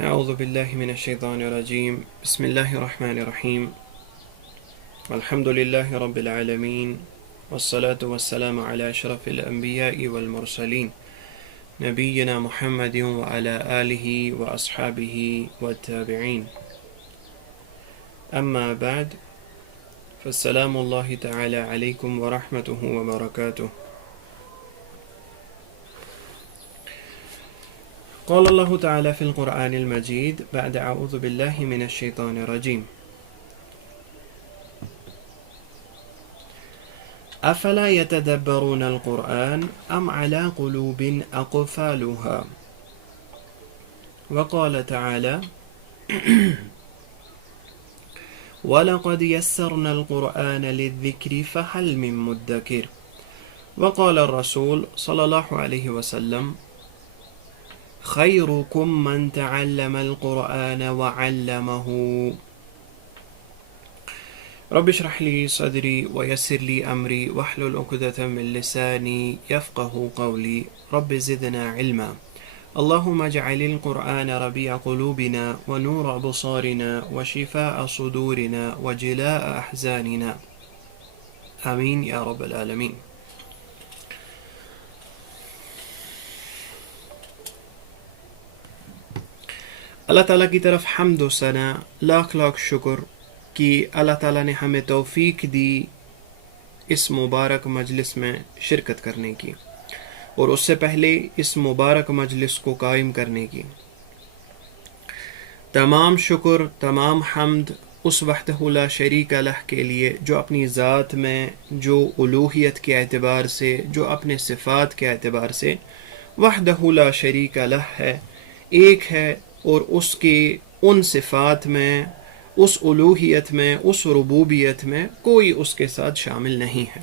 اعوذ باللہ من الشیطان الرجیم بسم اللہ الرحمن الرحیم الحمد للہ رب العالمین والصلاة والسلام علی اشرف الانبیاء والمرسلین نبینا محمد وعلی آلہ واصحابہ والتابعین اما بعد فالسلام اللہ تعالی علیکم ورحمتہ وبرکاتہ. قال الله تعالى في القرآن المجيد بعد أعوذ بالله من الشيطان الرجيم أفلا يتدبرون القرآن أم على قلوب أقفالها. وقال تعالى ولقد يسرنا القرآن للذكر فهل من مدكر. وقال الرسول صلى الله عليه وسلم خيركم من تعلم القرآن وعلمه. رب اشرح لي صدري ويسر لي أمري واحلل عقدة من لساني يفقه قولي رب زدنا علما. اللهم اجعل القرآن ربيع قلوبنا ونور أبصارنا وشفاء صدورنا وجلاء أحزاننا آمين يا رب العالمين. اللہ تعالیٰ کی طرف حمد و ثنا لاکھ لاکھ شکر کہ اللہ تعالیٰ نے ہمیں توفیق دی اس مبارک مجلس میں شرکت کرنے کی اور اس سے پہلے اس مبارک مجلس کو قائم کرنے کی. تمام شکر تمام حمد اس وحدہ لا شریک لہ کے لیے جو اپنی ذات میں، جو الوہیت کے اعتبار سے، جو اپنے صفات کے اعتبار سے وحدہ لا شریک لہ ہے، ایک ہے، اور اس کی ان صفات میں، اس الوہیت میں، اس ربوبیت میں کوئی اس کے ساتھ شامل نہیں ہے.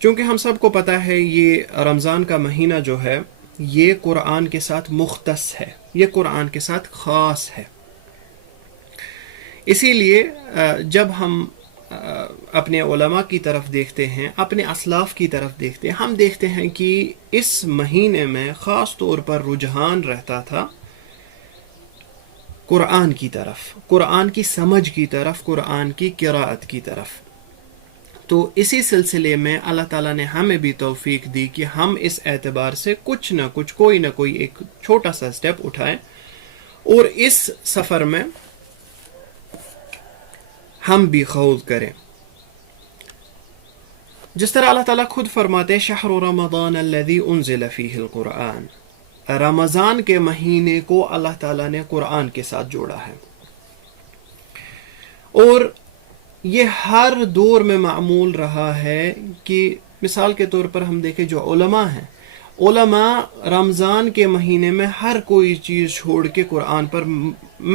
چونکہ ہم سب کو پتہ ہے یہ رمضان کا مہینہ جو ہے یہ قرآن کے ساتھ مختص ہے، یہ قرآن کے ساتھ خاص ہے. اسی لیے جب ہم اپنے علماء کی طرف دیکھتے ہیں، اپنے اسلاف کی طرف دیکھتے ہیں، ہم دیکھتے ہیں کہ اس مہینے میں خاص طور پر رجحان رہتا تھا قرآن کی طرف، قرآن کی سمجھ کی طرف، قرآن کی قراءت کی طرف. تو اسی سلسلے میں اللہ تعالیٰ نے ہمیں بھی توفیق دی کہ ہم اس اعتبار سے کچھ نہ کچھ، کوئی نہ کوئی ایک چھوٹا سا سٹیپ اٹھائیں اور اس سفر میں ہم بھی خوض کریں. جس طرح اللہ تعالیٰ خود فرماتے شہر رمضان الذی انزل فیہ القرآن، رمضان کے مہینے کو اللہ تعالیٰ نے قرآن کے ساتھ جوڑا ہے. اور یہ ہر دور میں معمول رہا ہے کہ مثال کے طور پر ہم دیکھیں جو علماء ہیں، علماء رمضان کے مہینے میں ہر کوئی چیز چھوڑ کے قرآن پر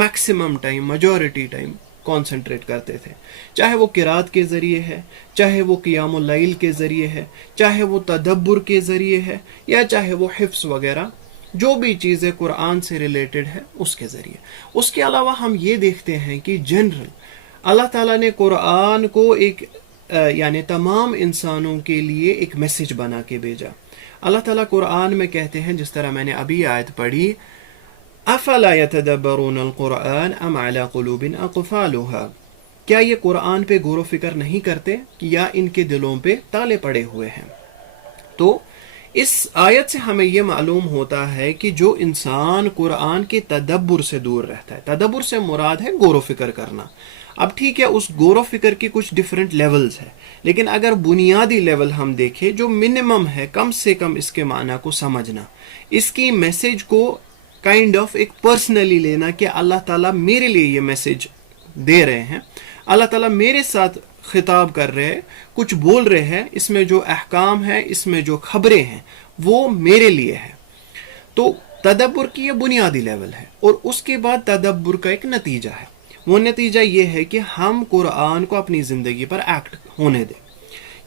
maximum time, majority time concentrate کرتے تھے، چاہے وہ قرات کے ذریعے ہے، چاہے وہ قیام اللیل کے ذریعے ہے، چاہے وہ تدبر کے ذریعے ہے، یا چاہے وہ حفظ وغیرہ جو بھی چیزیں قرآن سے ریلیٹڈ ہے اس کے ذریعے. اس کے علاوہ ہم یہ دیکھتے ہیں کہ جنرل اللہ تعالیٰ نے قرآن کو ایک یعنی تمام انسانوں کے لیے ایک میسج بنا کے بھیجا. اللہ تعالیٰ قرآن میں کہتے ہیں، جس طرح میں نے ابھی آیت پڑھی، افلا يتدبرون القرآن ام على قلوب اقفالها، کیا یہ قرآن پہ غور و فکر نہیں کرتے کہ یا ان کے دلوں پہ تالے پڑے ہوئے ہیں. تو اس آیت سے ہمیں یہ معلوم ہوتا ہے کہ جو انسان قرآن کے تدبر سے دور رہتا ہے، تدبر سے مراد ہے غور و فکر کرنا. اب ٹھیک ہے، اس غور و فکر کی کچھ ڈیفرنٹ لیولز ہیں، لیکن اگر بنیادی لیول ہم دیکھیں جو منیمم ہے، کم سے کم اس کے معنی کو سمجھنا، اس کی میسج کو کائنڈ آف ایک پرسنلی لینا کہ اللہ تعالیٰ میرے لیے یہ میسج دے رہے ہیں، اللہ تعالیٰ میرے ساتھ خطاب کر رہے ہیں، کچھ بول رہے ہیں، اس میں جو احکام ہے، اس میں جو خبریں ہیں وہ میرے لیے ہے. تو تدبر کی یہ بنیادی لیول ہے. اور اس کے بعد تدبر کا ایک نتیجہ ہے، وہ نتیجہ یہ ہے کہ ہم قرآن کو اپنی زندگی پر ایکٹ ہونے دیں.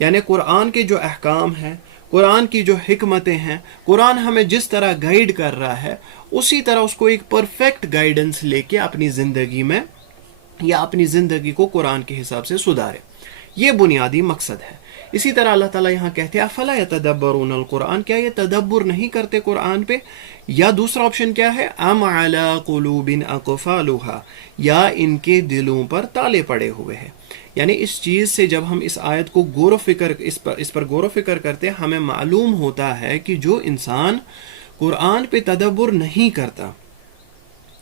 یعنی قرآن کے جو احکام ہیں، قرآن کی جو حکمتیں ہیں، قرآن ہمیں جس طرح گائیڈ کر رہا ہے اسی طرح اس کو ایک پرفیکٹ گائیڈنس لے کے اپنی زندگی میں یا اپنی زندگی کو قرآن کے حساب سے سدھارے. یہ بنیادی مقصد ہے. اسی طرح اللہ تعالیٰ یہاں کہتے ہیں افلا یتدبرون القرآن، کیا یہ تدبر نہیں کرتے قرآن پہ؟ یا دوسرا آپشن کیا ہے، ام علی قلوب اقفالها، یا ان کے دلوں پر تالے پڑے ہوئے ہیں. یعنی اس چیز سے جب ہم اس آیت کو غور و فکر اس پر غور و فکر کرتے ہیں، ہمیں معلوم ہوتا ہے کہ جو انسان قرآن پہ تدبر نہیں کرتا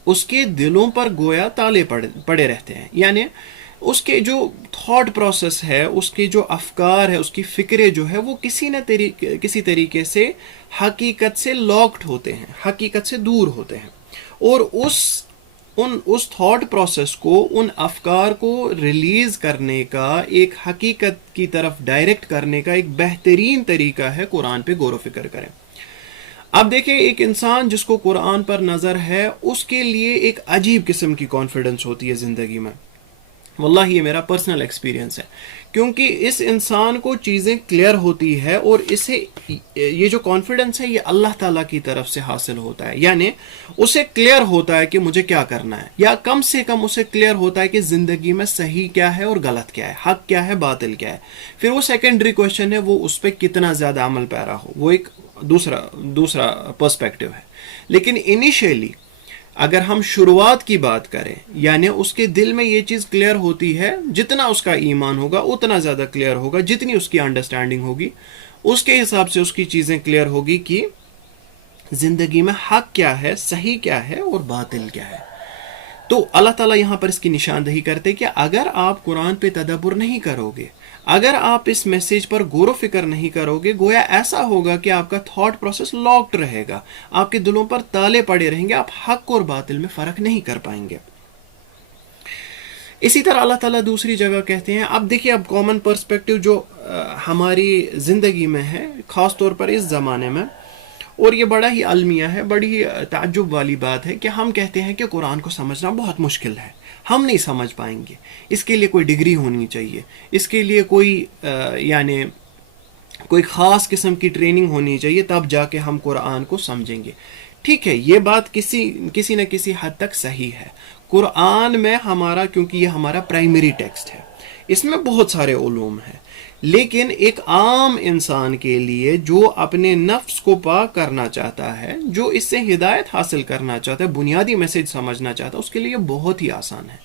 اس کے دلوں پر گویا تالے پڑے رہتے ہیں. یعنی اس کے جو تھاٹ پروسیس ہے، اس کے جو افکار ہے، اس کی فکریں جو ہے، وہ کسی طریقے سے حقیقت سے لاکڈ ہوتے ہیں، حقیقت سے دور ہوتے ہیں. اور اس تھاٹ پروسیس کو، ان افکار کو ریلیز کرنے کا، ایک حقیقت کی طرف ڈائریکٹ کرنے کا ایک بہترین طریقہ ہے قرآن پہ غور و فکر کریں. اب دیکھیں، ایک انسان جس کو قرآن پر نظر ہے، اس کے لیے ایک عجیب قسم کی کانفیڈنس ہوتی ہے زندگی میں. واللہ یہ میرا پرسنل ایکسپیرینس ہے، کیونکہ اس انسان کو چیزیں کلیئر ہوتی ہے، اور اسے یہ جو کانفیڈنس ہے یہ اللہ تعالیٰ کی طرف سے حاصل ہوتا ہے. یعنی اسے کلیئر ہوتا ہے کہ مجھے کیا کرنا ہے، یا کم سے کم اسے کلیئر ہوتا ہے کہ زندگی میں صحیح کیا ہے اور غلط کیا ہے، حق کیا ہے، باطل کیا ہے. پھر وہ سیکنڈری کوشچن ہے وہ اس پہ کتنا زیادہ عمل پیرا ہو، وہ ایک دوسرا پرسپیکٹیو ہے. لیکن انیشیلی اگر ہم شروعات کی بات کریں، یعنی اس کے دل میں یہ چیز کلیئر ہوتی ہے، جتنا اس کا ایمان ہوگا اتنا زیادہ کلیئر ہوگا، جتنی اس کی انڈرسٹینڈنگ ہوگی اس کے حساب سے اس کی چیزیں کلیئر ہوگی کہ زندگی میں حق کیا ہے، صحیح کیا ہے اور باطل کیا ہے. تو اللہ تعالیٰ یہاں پر اس کی نشاندہی کرتے کہ اگر آپ قرآن پہ تدبر نہیں کرو گے، اگر آپ اس میسیج پر غور و فکر نہیں کرو گے، گویا ایسا ہوگا کہ آپ کا تھاٹ پروسیس لاکڈ رہے گا، آپ کے دلوں پر تالے پڑے رہیں گے، آپ حق اور باطل میں فرق نہیں کر پائیں گے. اسی طرح اللہ تعالیٰ دوسری جگہ کہتے ہیں، اب دیکھیے، اب کامن پرسپیکٹیو جو ہماری زندگی میں ہے، خاص طور پر اس زمانے میں، اور یہ بڑا ہی المیہ ہے، بڑی ہی تعجب والی بات ہے کہ ہم کہتے ہیں کہ قرآن کو سمجھنا بہت مشکل ہے، ہم نہیں سمجھ پائیں گے، اس کے لیے کوئی ڈگری ہونی چاہیے، اس کے لیے یعنی کوئی خاص قسم کی ٹریننگ ہونی چاہیے، تب جا کے ہم قرآن کو سمجھیں گے. ٹھیک ہے، یہ بات کسی نہ کسی حد تک صحیح ہے. قرآن میں کیونکہ یہ ہمارا پرائمری ٹیکسٹ ہے، اس میں بہت سارے علوم ہیں، لیکن ایک عام انسان کے لیے جو اپنے نفس کو پاک کرنا چاہتا ہے، جو اس سے ہدایت حاصل کرنا چاہتا ہے، بنیادی میسج سمجھنا چاہتا ہے، اس کے لیے بہت ہی آسان ہے.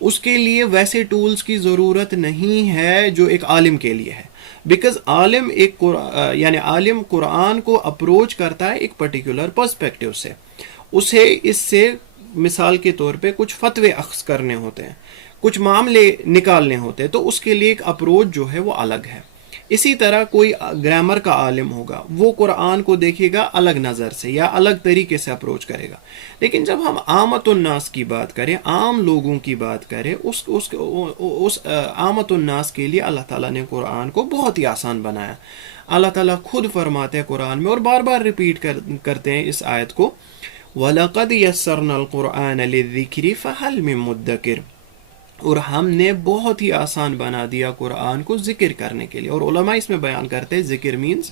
اس کے لیے ویسے ٹولز کی ضرورت نہیں ہے جو ایک عالم کے لیے ہے، بیکاز عالم قرآن کو اپروچ کرتا ہے ایک پرٹیکولر پرسپیکٹیو سے. اسے اس سے مثال کے طور پہ کچھ فتوے اخذ کرنے ہوتے ہیں، کچھ معاملے نکالنے ہوتے ہیں، تو اس کے لیے ایک اپروچ جو ہے وہ الگ ہے. اسی طرح کوئی گرامر کا عالم ہوگا، وہ قرآن کو دیکھے گا الگ نظر سے یا الگ طریقے سے اپروچ کرے گا. لیکن جب ہم عامت الناس کی بات کریں، عام لوگوں کی بات کریں، اس عامت الناس کے لیے اللہ تعالیٰ نے قرآن کو بہت ہی آسان بنایا. اللہ تعالیٰ خود فرماتے ہیں قرآن میں، اور بار بار ریپیٹ کرتے ہیں اس آیت کو، وَلَقَدْ يَسَّرْنَا الْقُرْآنَ لِلذِّكْرِ فَهَلْ مِن مُدَّكِرٍ، اور ہم نے بہت ہی آسان بنا دیا قرآن کو ذکر کرنے کے لیے. اور علماء اس میں بیان کرتے ہیں ذکر مینز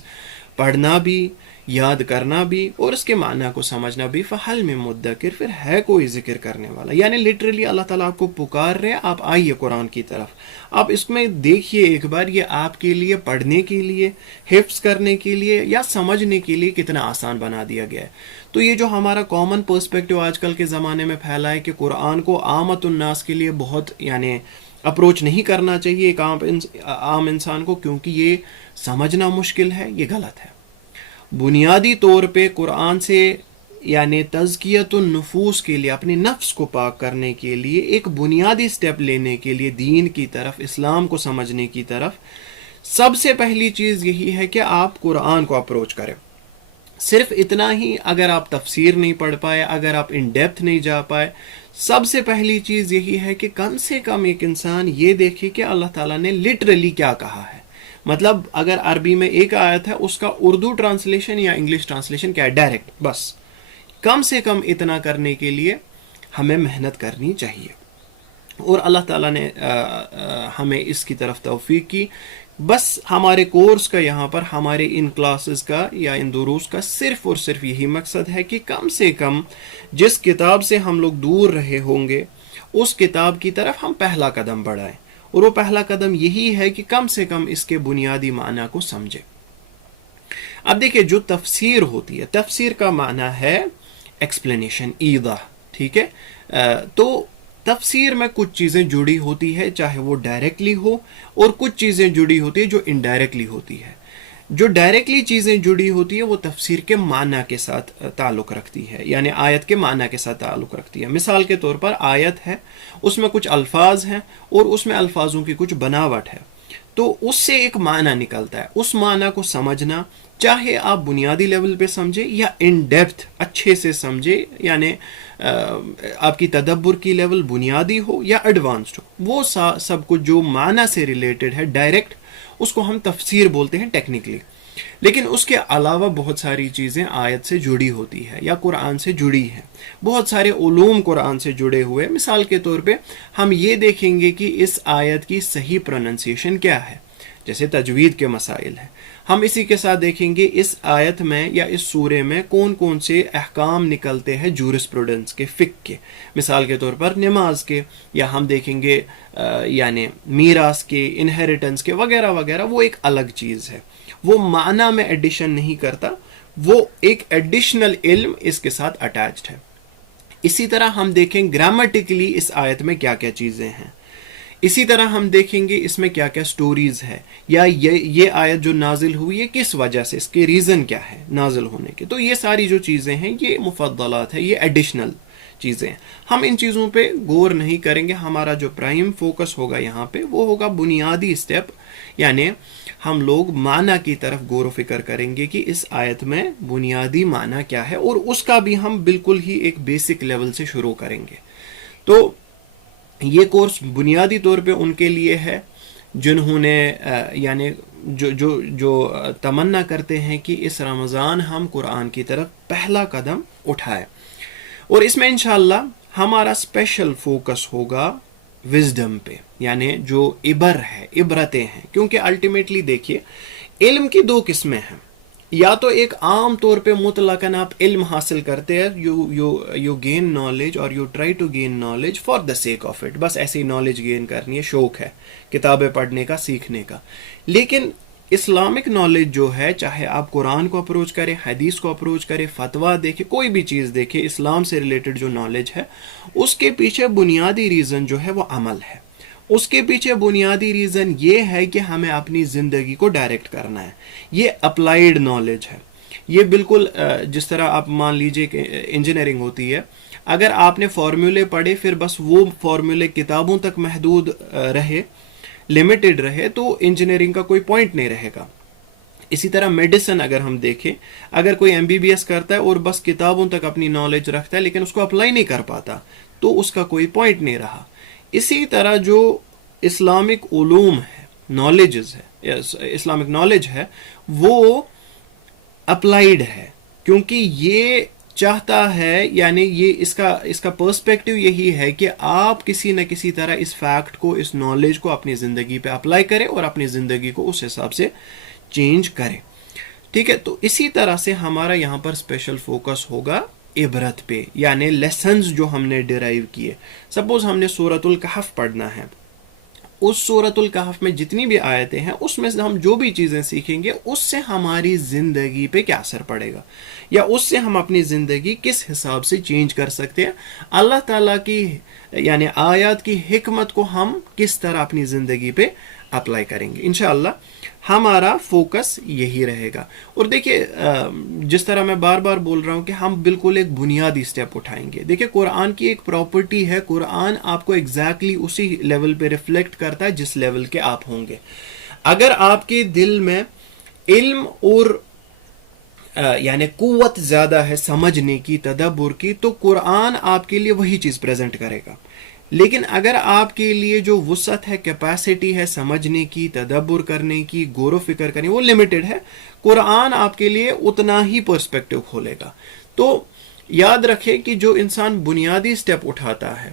پڑھنا بھی، یاد کرنا بھی، اور اس کے معنی کو سمجھنا بھی. فَهَلْ مِن مُدَّكِرٍ، پھر ہے کوئی ذکر کرنے والا. یعنی لٹرلی اللہ تعالیٰ آپ کو پکار رہے ہیں، آپ آئیے قرآن کی طرف، آپ اس میں دیکھیے ایک بار، یہ آپ کے لیے پڑھنے کے لیے، حفظ کرنے کے لیے یا سمجھنے کے لیے کتنا آسان بنا دیا گیا ہے. تو یہ جو ہمارا کامن پرسپیکٹیو آج کل کے زمانے میں پھیلا ہے کہ قرآن کو عامت الناس کے لیے بہت اپروچ نہیں کرنا چاہیے ایک عام انسان کو، کیونکہ یہ سمجھنا مشکل ہے، یہ غلط ہے. بنیادی طور پہ قرآن سے تزکیت النفوس کے لیے، اپنے نفس کو پاک کرنے کے لیے ایک بنیادی سٹیپ لینے کے لیے دین کی طرف، اسلام کو سمجھنے کی طرف، سب سے پہلی چیز یہی ہے کہ آپ قرآن کو اپروچ کریں. صرف اتنا ہی، اگر آپ تفسیر نہیں پڑھ پائے، اگر آپ ان ڈیپتھ نہیں جا پائے، سب سے پہلی چیز یہی ہے کہ کم سے کم ایک انسان یہ دیکھے کہ اللہ تعالیٰ نے لٹرلی کیا کہا ہے. مطلب اگر عربی میں ایک آیت ہے، اس کا اردو ٹرانسلیشن یا انگلش ٹرانسلیشن کیا ہے، ڈائریکٹ. بس کم سے کم اتنا کرنے کے لیے ہمیں محنت کرنی چاہیے، اور اللہ تعالیٰ نے ہمیں اس کی طرف توفیق کی. بس ہمارے کورس کا، یہاں پر ہمارے ان کلاسز کا یا ان دروس کا صرف اور صرف یہی مقصد ہے کہ کم سے کم جس کتاب سے ہم لوگ دور رہے ہوں گے، اس کتاب کی طرف ہم پہلا قدم بڑھائیں. اور وہ پہلا قدم یہی ہے کہ کم سے کم اس کے بنیادی معنی کو سمجھے. اب دیکھیں جو تفسیر ہوتی ہے، تفسیر کا معنی ہے ایکسپلینیشن، ایضاح. ٹھیک ہے، تو تفسیر میں کچھ چیزیں جڑی ہوتی ہے چاہے وہ ڈائریکٹلی ہو، اور کچھ چیزیں جڑی ہوتی ہے جو انڈائریکٹلی ہوتی ہے. جو ڈائریکٹلی چیزیں جڑی ہوتی ہے وہ تفسیر کے معنی کے ساتھ تعلق رکھتی ہے، یعنی آیت کے معنی کے ساتھ تعلق رکھتی ہے. مثال کے طور پر آیت ہے، اس میں کچھ الفاظ ہیں اور اس میں الفاظوں کی کچھ بناوٹ ہے، تو اس سے ایک معنی نکلتا ہے. اس معنی کو سمجھنا، چاہے آپ بنیادی لیول پہ سمجھے یا ان ڈیپتھ اچھے سے سمجھے، یعنی آپ کی تدبر کی لیول بنیادی ہو یا ایڈوانسڈ ہو، وہ سب کچھ جو معنی سے ریلیٹڈ ہے ڈائریکٹ، اس کو ہم تفسیر بولتے ہیں ٹیکنیکلی. لیکن اس کے علاوہ بہت ساری چیزیں آیت سے جڑی ہوتی ہے یا قرآن سے جڑی ہیں. بہت سارے علوم قرآن سے جڑے ہوئے. مثال کے طور پہ ہم یہ دیکھیں گے کہ اس آیت کی صحیح پروننسیشن کیا ہے، جیسے تجوید کے مسائل ہیں. ہم اسی کے ساتھ دیکھیں گے اس آیت میں یا اس سورے میں کون کون سے احکام نکلتے ہیں جورسپروڈنس کے، فقہ کے. مثال کے طور پر نماز کے، یا ہم دیکھیں گے یعنی میراث کے، انہیریٹنس کے، وغیرہ وغیرہ. وہ ایک الگ چیز ہے، وہ معنی میں ایڈیشن نہیں کرتا، وہ ایک ایڈیشنل علم اس کے ساتھ اٹیچڈ ہے. اسی طرح ہم دیکھیں گرامیٹیکلی اس آیت میں کیا کیا چیزیں ہیں. اسی طرح ہم دیکھیں گے اس میں کیا کیا سٹوریز ہے، یا یہ آیت جو نازل ہوئی ہے کس وجہ سے، اس کے ریزن کیا ہے نازل ہونے کے. تو یہ ساری جو چیزیں ہیں یہ مفضلات ہیں، یہ ایڈیشنل چیزیں ہیں. ہم ان چیزوں پہ غور نہیں کریں گے. ہمارا جو پرائم فوکس ہوگا یہاں پہ وہ ہوگا بنیادی سٹیپ، یعنی ہم لوگ معنی کی طرف غور و فکر کریں گے کہ اس آیت میں بنیادی معنی کیا ہے، اور اس کا بھی ہم بالکل ہی ایک بیسک لیول سے شروع کریں گے. تو یہ کورس بنیادی طور پہ ان کے لیے ہے جنہوں نے یعنی جو تمنا کرتے ہیں کہ اس رمضان ہم قرآن کی طرف پہلا قدم اٹھائے. اور اس میں انشاءاللہ ہمارا اسپیشل فوکس ہوگا وزڈم پہ، یعنی جو عبرتیں ہیں. کیونکہ الٹیمیٹلی دیکھیے علم کی دو قسمیں ہیں. یا تو ایک عام طور پہ مطلقاً آپ علم حاصل کرتے ہیں، یو گین نالج اور you try to gain knowledge for the sake of it, بس ایسی نالج گین کرنی ہے، شوق ہے کتابیں پڑھنے کا، سیکھنے کا. لیکن اسلامک نالج جو ہے، چاہے آپ قرآن کو اپروچ کریں، حدیث کو اپروچ کریں، فتویٰ دیکھیں، کوئی بھی چیز دیکھیں، اسلام سے ریلیٹڈ جو نالج ہے اس کے پیچھے بنیادی ریزن جو ہے وہ عمل ہے. اس کے پیچھے بنیادی ریزن یہ ہے کہ ہمیں اپنی زندگی کو ڈائریکٹ کرنا ہے. یہ اپلائیڈ نالج ہے. یہ بالکل جس طرح آپ مان لیجئے کہ انجینئرنگ ہوتی ہے، اگر آپ نے فارمولے پڑھے پھر بس وہ فارمولے کتابوں تک محدود رہے، لمیٹڈ رہے، تو انجینئرنگ کا کوئی پوائنٹ نہیں رہے گا. اسی طرح میڈیسن اگر ہم دیکھیں، اگر کوئی MBBS کرتا ہے اور بس کتابوں تک اپنی نالج رکھتا ہے لیکن اس کو اپلائی نہیں کر پاتا، تو اس کا کوئی پوائنٹ نہیں رہا. اسی طرح جو اسلامک علوم ہے، نالجز ہے، اسلامک نالج ہے، وہ اپلائیڈ ہے، کیونکہ یہ چاہتا ہے، یعنی یہ اس کا پرسپیکٹو یہی ہے کہ آپ کسی نہ کسی طرح اس فیکٹ کو، اس نالج کو اپنی زندگی پہ اپلائی کریں اور اپنی زندگی کو اس حساب سے چینج کریں. ٹھیک ہے، تو اسی طرح سے ہمارا یہاں پر اسپیشل فوکس ہوگا عبرت پہ، یعنی لیسنز جو ہم نے ڈیرائیو کیے. سپوز ہم نے سورۃ الکہف پڑھنا ہے، اس سورۃ الکہف میں جتنی بھی آیتیں ہیں اس میں سے ہم جو بھی چیزیں سیکھیں گے اس سے ہماری زندگی پہ کیا اثر پڑے گا، یا اس سے ہم اپنی زندگی کس حساب سے چینج کر سکتے ہیں. اللہ تعالیٰ کی یعنی آیات کی حکمت کو ہم کس طرح اپنی زندگی پہ اپلائی کریں گے. انشاءاللہ ہمارا فوکس یہی رہے گا. اور دیکھیے جس طرح میں بار بار بول رہا ہوں کہ ہم بالکل ایک بنیادی سٹیپ اٹھائیں گے. دیکھیے قرآن کی ایک پراپرٹی ہے، قرآن آپ کو ایگزیکٹلی اسی لیول پہ ریفلیکٹ کرتا ہے جس لیول کے آپ ہوں گے. اگر آپ کے دل میں علم اور یعنی قوت زیادہ ہے سمجھنے کی، تدبر کی، تو قرآن آپ کے لیے وہی چیز پریزنٹ کرے گا. لیکن اگر آپ کے لیے جو وسعت ہے، کیپیسٹی ہے سمجھنے کی، تدبر کرنے کی، غور و فکر کرنے کی، وہ لمیٹڈ ہے، قرآن آپ کے لیے اتنا ہی پرسپیکٹو کھولے گا. تو یاد رکھے کہ جو انسان بنیادی سٹیپ اٹھاتا ہے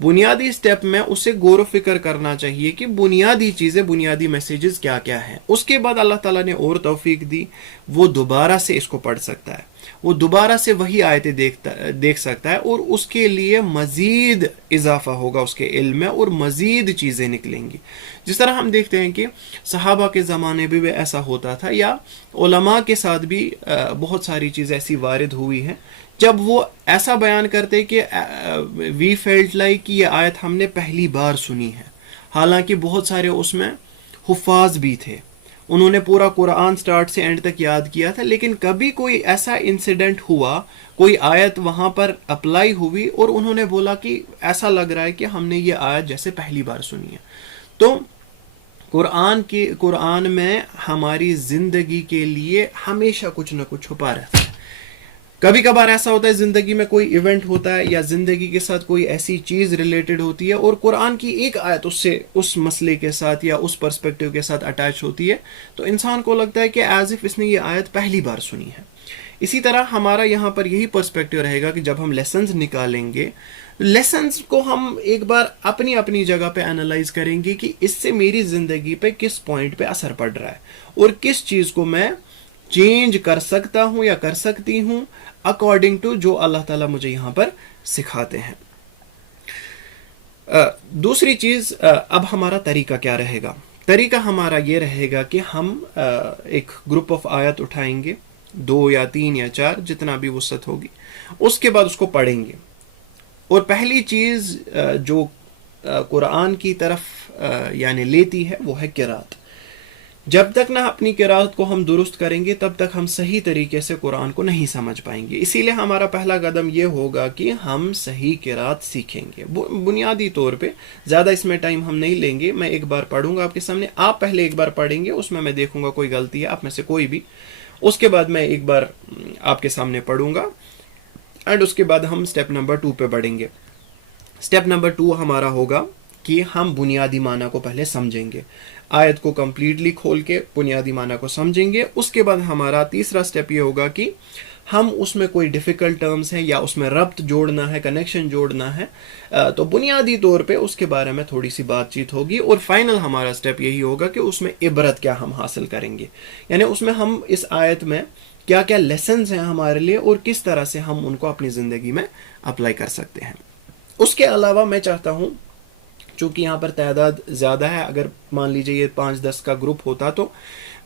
بنیادی سٹیپ میں اسے غور و فکر کرنا چاہیے کہ بنیادی چیزیں، بنیادی میسیجز کیا کیا ہیں. اس کے بعد اللہ تعالیٰ نے اور توفیق دی، وہ دوبارہ سے اس کو پڑھ سکتا ہے، وہ دوبارہ سے وہی آیتیں دیکھ سکتا ہے، اور اس کے لیے مزید اضافہ ہوگا اس کے علم میں، اور مزید چیزیں نکلیں گی. جس طرح ہم دیکھتے ہیں کہ صحابہ کے زمانے میں بھی ایسا ہوتا تھا، یا علماء کے ساتھ بھی بہت ساری چیزیں ایسی وارد ہوئی ہیں جب وہ ایسا بیان کرتے کہ وی فیلٹ لائک کہ یہ آیت ہم نے پہلی بار سنی ہے، حالانکہ بہت سارے اس میں حفاظ بھی تھے، انہوں نے پورا قرآن سٹارٹ سے اینڈ تک یاد کیا تھا، لیکن کبھی کوئی ایسا انسیڈنٹ ہوا، کوئی آیت وہاں پر اپلائی ہوئی اور انہوں نے بولا کہ ایسا لگ رہا ہے کہ ہم نے یہ آیت جیسے پہلی بار سنی ہے. تو قرآن میں ہماری زندگی کے لیے ہمیشہ کچھ نہ کچھ چھپا رہتا ہے. کبھی کبھار ایسا ہوتا ہے زندگی میں کوئی ایونٹ ہوتا ہے، یا زندگی کے ساتھ کوئی ایسی چیز ریلیٹڈ ہوتی ہے، اور قرآن کی ایک آیت اس مسئلے کے ساتھ یا اس پرسپیکٹیو کے ساتھ اٹیچ ہوتی ہے، تو انسان کو لگتا ہے کہ ایز اف اس نے یہ آیت پہلی بار سنی ہے. اسی طرح ہمارا یہاں پر یہی پرسپیکٹیو رہے گا کہ جب ہم لیسنز نکالیں گے، لیسنز کو ہم ایک بار اپنی اپنی جگہ پہ انالائز کریں گے کہ اس سے میری زندگی پہ کس پوائنٹ پہ اثر پڑ رہا ہے، اور کس چیز کو میں چینج کر سکتا ہوں یا کر سکتی ہوں اکارڈنگ ٹو جو اللہ تعالیٰ مجھے یہاں پر سکھاتے ہیں. دوسری چیز، اب ہمارا طریقہ کیا رہے گا؟ طریقہ ہمارا یہ رہے گا کہ ہم ایک گروپ آف آیت اٹھائیں گے، 2 یا 3 یا 4 جتنا بھی وسعت ہوگی، اس کے بعد اس کو پڑھیں گے. اور پہلی چیز جو قرآن کی طرف یعنی لیتی ہے وہ ہے قرات. جب تک نہ اپنی قرات کو ہم درست کریں گے تب تک ہم صحیح طریقے سے قرآن کو نہیں سمجھ پائیں گے. اسی لیے ہمارا پہلا قدم یہ ہوگا کہ ہم صحیح قرات سیکھیں گے بنیادی طور پہ. زیادہ اس میں ٹائم ہم نہیں لیں گے، میں ایک بار پڑھوں گا آپ کے سامنے، آپ پہلے ایک بار پڑھیں گے، اس میں دیکھوں گا کوئی غلطی ہے آپ میں سے کوئی بھی، اس کے بعد میں ایک بار آپ کے سامنے پڑھوں گا، اینڈ اس کے بعد ہم سٹیپ نمبر 2 پہ بڑھیں گے. سٹیپ نمبر 2 ہمارا ہوگا کہ ہم بنیادی معنی کو پہلے سمجھیں گے، آیت کو کمپلیٹلی کھول کے بنیادی معنی کو سمجھیں گے. اس کے بعد ہمارا تیسرا سٹیپ یہ ہوگا کہ ہم اس میں کوئی ڈیفیکلٹ ٹرمز ہیں یا اس میں ربط جوڑنا ہے، کنیکشن جوڑنا ہے، تو بنیادی طور پہ اس کے بارے میں تھوڑی سی بات چیت ہوگی. اور فائنل ہمارا سٹیپ یہی ہوگا کہ اس میں عبرت کیا ہم حاصل کریں گے، یعنی اس میں ہم اس آیت میں کیا کیا لیسنز ہیں ہمارے لیے اور کس طرح سے ہم ان کو اپنی زندگی میں اپلائی کر سکتے ہیں. اس کے علاوہ میں چاہتا ہوں، چونکہ یہاں پر تعداد زیادہ ہے، اگر مان لیجئے یہ 5-10 کا گروپ ہوتا تو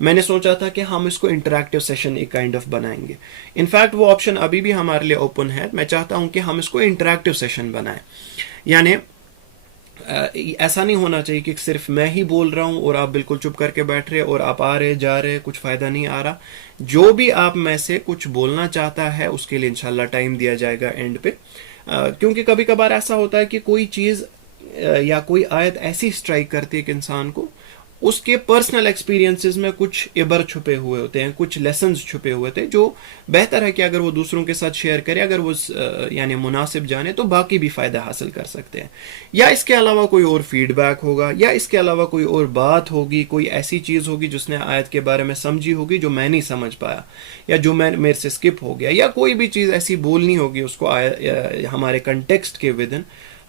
میں نے سوچا تھا کہ ہم اس کو انٹریکٹیو سیشن ایک کائنڈ آف بنائیں گے. انفیکٹ وہ آپشن ابھی بھی ہمارے لیے اوپن ہے. میں چاہتا ہوں کہ ہم اس کو انٹریکٹیو سیشن بنائیں، یعنی ایسا نہیں ہونا چاہیے کہ صرف میں ہی بول رہا ہوں اور آپ بالکل چپ کر کے بیٹھ رہے اور آپ آ رہے جا رہے، کچھ فائدہ نہیں آ رہا. جو بھی آپ میں سے کچھ بولنا چاہتا ہے اس کے لیے انشاءاللہ ٹائم دیا جائے گا اینڈ پہ، کیونکہ کبھی کبھار ایسا ہوتا ہے کہ کوئی چیز یا کوئی آیت ایسی سٹرائک کرتی ہے کہ انسان کو اس کے پرسنل ایکسپیرینسز میں کچھ عبر چھپے ہوئے ہوتے ہیں، کچھ لیسنز چھپے ہوئے تھے، جو بہتر ہے کہ اگر وہ دوسروں کے ساتھ شیئر کرے، اگر وہ یعنی مناسب جانے تو باقی بھی فائدہ حاصل کر سکتے ہیں. یا اس کے علاوہ کوئی اور فیڈ بیک ہوگا، یا اس کے علاوہ کوئی اور بات ہوگی، کوئی ایسی چیز ہوگی جس نے آیت کے بارے میں سمجھی ہوگی جو میں نہیں سمجھ پایا، یا جو میرے سے اسکپ ہو گیا، یا کوئی بھی چیز ایسی بولنی ہوگی اس کو ہمارے کنٹیکسٹ کے ودن،